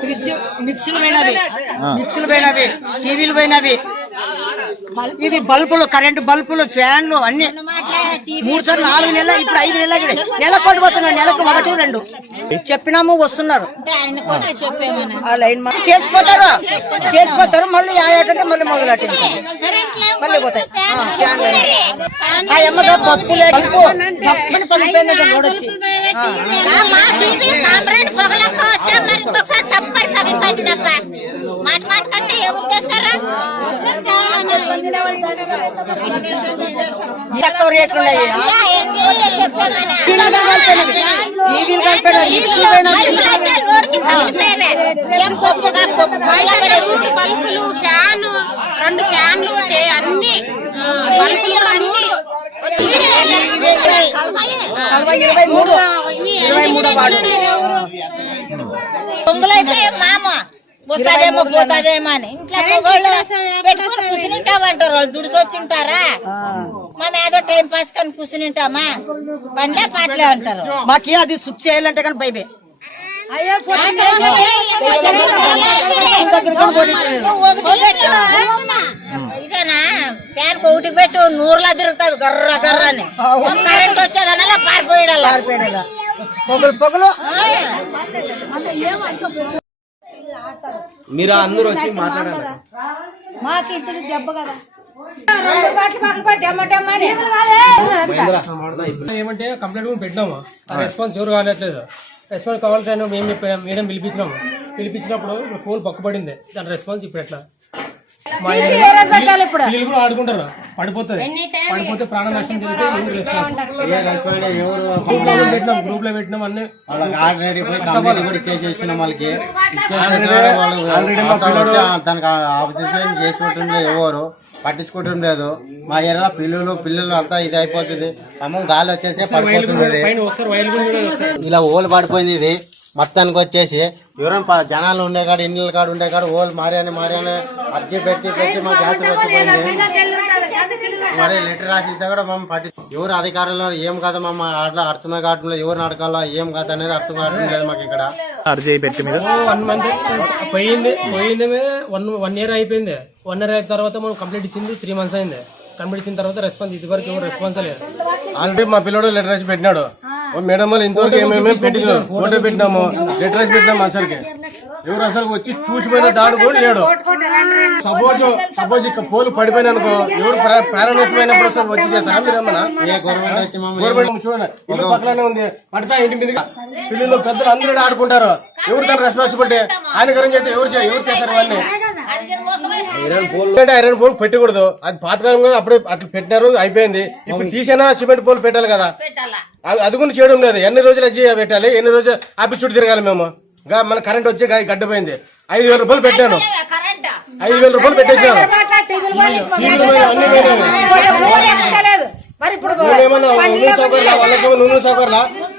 Fridge మిక్సీలు పోయినవి మిక్సీలు పోయినవి టీవీలు పోయినవి ఇది బల్బులు కరెంటు బల్బులు ఫ్యాన్లు అన్ని. మూడు సార్లు నాలుగు నెలలు ఇప్పుడు ఐదు నెలలు నెల కొట్టుపోతున్నాయి నెలకు ఒకటి రెండు. చెప్పినాము వస్తున్నారు. ఆ లైన్ చేసిపోతారు. చేసిపోతారు మళ్ళీ ఆయాటంటే మళ్ళీ మొదలెట్టింటారు మళ్ళీ పోతాయి. ఆ, ఫ్యాన్ లైన్. ఆ సాంబ్రాణి పొగలకు వచ్చా మరి ఒకసారి తప్పని ఆ. మాట మాట కంటే చేస్తారా? తక్కువ రేట్లు బల్బులు ఫ్యాన్ రెండు ఫ్యాన్లు అన్ని బల్బులు అన్ని ఇరవై మూడు. ఇరవై మూడు వాడు. పొంగులైతే మామ? వస్తాదేమో పోతాదేమో అని. ఇంట్లో మొగోళ్ళు పెట్టుకొని కూర్చునింటామంటారు వాళ్ళు దుడిసొచ్చింటారా? మనం ఏదో టైం పాస్ కానీ కూర్చునింటామా పనిలే పాటలే అంటారు. మాకి అది సుక్ చేయాలంటే కానీ భయమే. పెట్టు. ఇదేనా? ఫ్యాన్ ఒకటి పెట్టు నూరులా తిరుగుతుంది గర్ర గర్ర అని కరెంట్ వచ్చేదనలా పారిపోయాడు పారిపోయినగా పొగలు పొగలు? మీరు అందరూ వచ్చి మాట్లాడారు మాకు ఇంటికి దెబ్బ కదా. ఏమంటే కంప్లైంట్ కూడా పెట్టినాము. ఆ రెస్పాన్స్ ఎవరు కావట్లేదు రెస్పాన్స్ కావాలంటే మేము చెప్పాము మేడం పిలిపించినాము. పిలిపించినప్పుడు ఫోన్ పక్కబడింది. దాని రెస్పాన్స్ ఇప్పుడు ఎట్లా? మా కూడా ఆడుకుంటారు పడిపోతుంది. పడిపోతే ప్రాణ నష్టం గ్రూప్లో పెట్టినాం గ్రూప్లో పెట్టినాం అన్ని. వాళ్ళకి ఆల్రెడీ ఇచ్చేసేసిన దానికి చేసుకోవటం లేదు ఎవరు. పట్టించుకోవటం లేదు. మా ఏరియాలో పిల్లలు పిల్లలు అంతా ఇది అయిపోతుంది. అమ్మ గాలి వచ్చేసి పడిపోతుంది. ఇలా ఓలు పడిపోయింది ఇది. మొత్తానికి వచ్చేసి ఎవరైనా ప- జనాలు ఉండే కాడ ఇండ్ల కాడ ఉండే కాడ ఓలు మారని మారని అర్జీ పెట్టి పెట్టి మా జాతి వచ్చిపోయింది మరి లెటర్ రాసి ఇస్తే కూడా మమ్మల్ని పట్టి ఎవరు అధికారులు ఏం కదా మమ్మ అట్లా అర్థమే కావటం లేదు ఎవరు నడకాలా ఏం కదా అనేది అర్థం కావటం లేదు మాకు ఇక్కడ. One month. పోయింది పోయింది వన్ వన్ ఇయర్ అయిపోయింది. వన్ ఇయర్ అయిన తర్వాత మనం కంప్లీట్ ఇచ్చింది త్రీ మంత్స్ అయింది. కంప్లీట్ ఇచ్చిన తర్వాత రెస్పాన్స్ ఇది వరకు ఎవరు రెస్పాన్స్ లేదు. ఆల్రెడీ మా పిల్లడు లెటర్ రాసి పెట్టినాడు. మేడం వాళ్ళు ఇంతవరకు ఏమేమి పెట్టినాము ఫోటో పెట్టినాము. లెటర్ రాసి పెట్టినాము అసలుకి. ఎవరు అసలు వచ్చి చూసిపోయిన దాడు కూడా లేడు. సపోజ్ సపోజ్ ఇక్కడ పోలు పడిపోయిన అనుకో ఎవరు ప్రా- ప్రాణం నష్టమైనప్పుడు అసలు వచ్చి చేస్తారా గవర్నమెంట్ చూడండి. ఇల్లు పక్కనే ఉంది. పడతా ఇంటి మీదకి పిల్లలు పెద్దలు అందరూ ఆడుకుంటారు. ఎవరు దాని రెస్పాన్సిబిలిటీ ఆయన గురించి అయితే ఎవరు చే- ఎవరు చేస్తారు? వాళ్ళని ఐరన్ పోల్. పెట్టకూడదు. అది పాతకాలం కూడా అప్పుడే అట్లా పెట్టినారు అయిపోయింది. ఇప్పుడు తీసేనా సిమెంట్ పోల్ పెట్టాలి కదా? అది- అది కూడా చేయడం లేదు. ఎన్ని రోజులు వచ్చి పెట్టాలి? ఎన్ని రోజులు ఆపి చుట్టూ తిరగాలి మేము? గా మన కరెంట్ వచ్చి గడ్డపోయింది. ఐదు వేల రూపాయలు పెట్టాను. ఐదు వేల రూపాయలు పెట్టేసాను. మరి ఇప్పుడు నూనె సౌకర్యాల నూనె సౌకర్యాల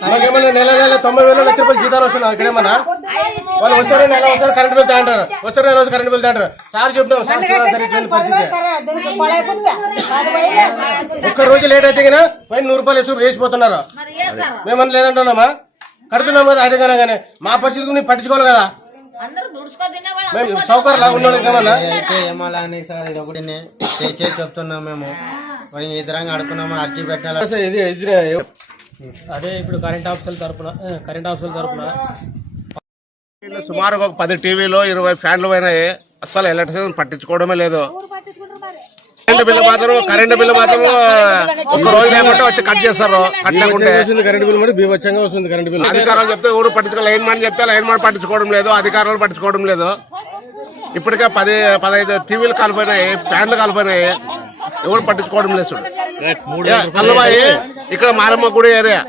మాకేమన్నా నెల నెల తొంభై వేల లక్ష రూపాయలు జీతాలు వస్తున్నాయి? ఇక్కడేమన్నా? వాళ్ళు వస్తారు నెల వస్తారు. కరెంట్ బిల్ అంటారు. వస్తారు. నెల వస్తారు కరెంట్ బిల్ అంటారు. సార్ చెప్పినాం సార్ ఒక్క రోజు లేట్ అయితే కదా పైన నూరు రూపాయలు వేసి వేసిపోతున్నారు. మేమన్నా లేదంటున్నామా? కడుతున్నాం కదా అడిగానే కానీ మా పరిస్థితి గురించి పట్టించుకోవాలి కదా. మేము సౌకర్యాలు ఉన్న వాళ్ళకి ఏమన్నా అయితే ఏమాలా అని సార్ ఇది ఒకటి చేసి చెప్తున్నాం మేము. మరి ఈ విధంగా అడుకున్నాము అర్జీ పెట్టాలి ఇది అదే ఇప్పుడు కరెంట్ ఆఫీసర్ తరపున కరెంట్ ఆఫీసర్ తరపున. సుమారు ఒక పది టీవీలు ఇరవై ఫ్యాన్లు పోయినాయి. అస్సలు ఎలక్ట్రిసిటీ పట్టించుకోవడమే లేదు. కరెంట్ బిల్లు మాత్రం కరెంట్ బిల్లు మాత్రం ఒక రోజు లేకుంటే వచ్చి కట్ చేస్తారు. కట్టకుంటే వస్తుంది కరెంట్ బిల్ మరి బీభత్సంగా వస్తుంది కరెంట్ బిల్ అధికారులు చెప్తే ఎవరు పట్టించుకో లైన్ మ్యాన్ చెప్తే లైన్ మ్యాన్ పట్టించుకోవడం లేదు అధికారులు పట్టించుకోవడం లేదు. ఇప్పటికే పది పదహైదు టీవీలు కాలిపోయినాయి ఫ్యాన్లు కాలిపోయినాయి. ఎవరు పట్టించుకోవడం లేదు కల్లబాయి इकडं मारमकुडे एरिया